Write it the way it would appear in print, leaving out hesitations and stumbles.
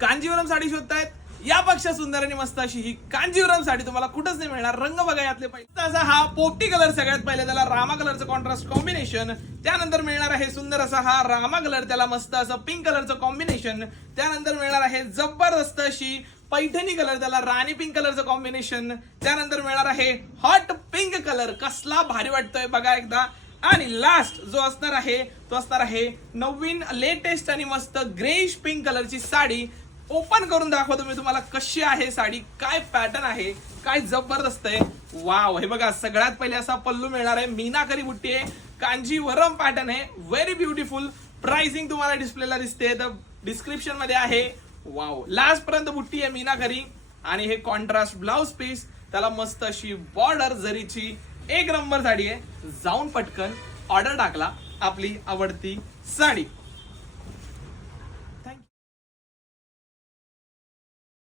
कांजीवरम साडी शोधतायत, यापेक्षा सुंदर आणि मस्त अशी ही कांजीवरम साडी तुम्हाला कुठंच नाही मिळणार. रंग बघा यातले पाहिजे असा हा पोपटी कलर, सगळ्यात पहिले त्याला रामा कलरचं कॉन्ट्रास्ट कॉम्बिनेशन, त्यानंतर मिळणार आहे सुंदर असा हा रामा कलर, त्याला मस्त असं पिंक कलरचं कॉम्बिनेशन, त्यानंतर मिळणार आहे जबरदस्त अशी पैठणी कलर, त्याला राणी पिंक कलरचं कॉम्बिनेशन, त्यानंतर मिळणार आहे हॉट पिंक कलर, कसला भारी वाटतोय बघा एकदा. आणि लास्ट जो असणार आहे तो असणार आहे नवीन लेटेस्ट आणि मस्त ग्रेश पिंक कलरची साडी. ओपन करून दाखवतो मी तुम्हाला कशी आहे साडी, काय पॅटर्न आहे, काय जबरदस्त आहे. वाव, हे बघा सगळ्यात पहिले असा पल्लू मिळणार आहे, मीनाकरी बुट्टी आहे, कांजीवरम पॅटर्न आहे, व्हेरी ब्युटिफुल. प्राइसिंग तुम्हाला डिस्प्लेला दिसते, डिस्क्रिप्शन मध्ये आहे. वाव, लास्ट पर्यंत बुट्टी आहे मीनाकरी आणि हे कॉन्ट्रास्ट ब्लाउज पीस, त्याला मस्त अशी बॉर्डर जरीची, एक नंबर साडी आहे. जाऊन पटकन ऑर्डर टाकला आपली आवडती साडी.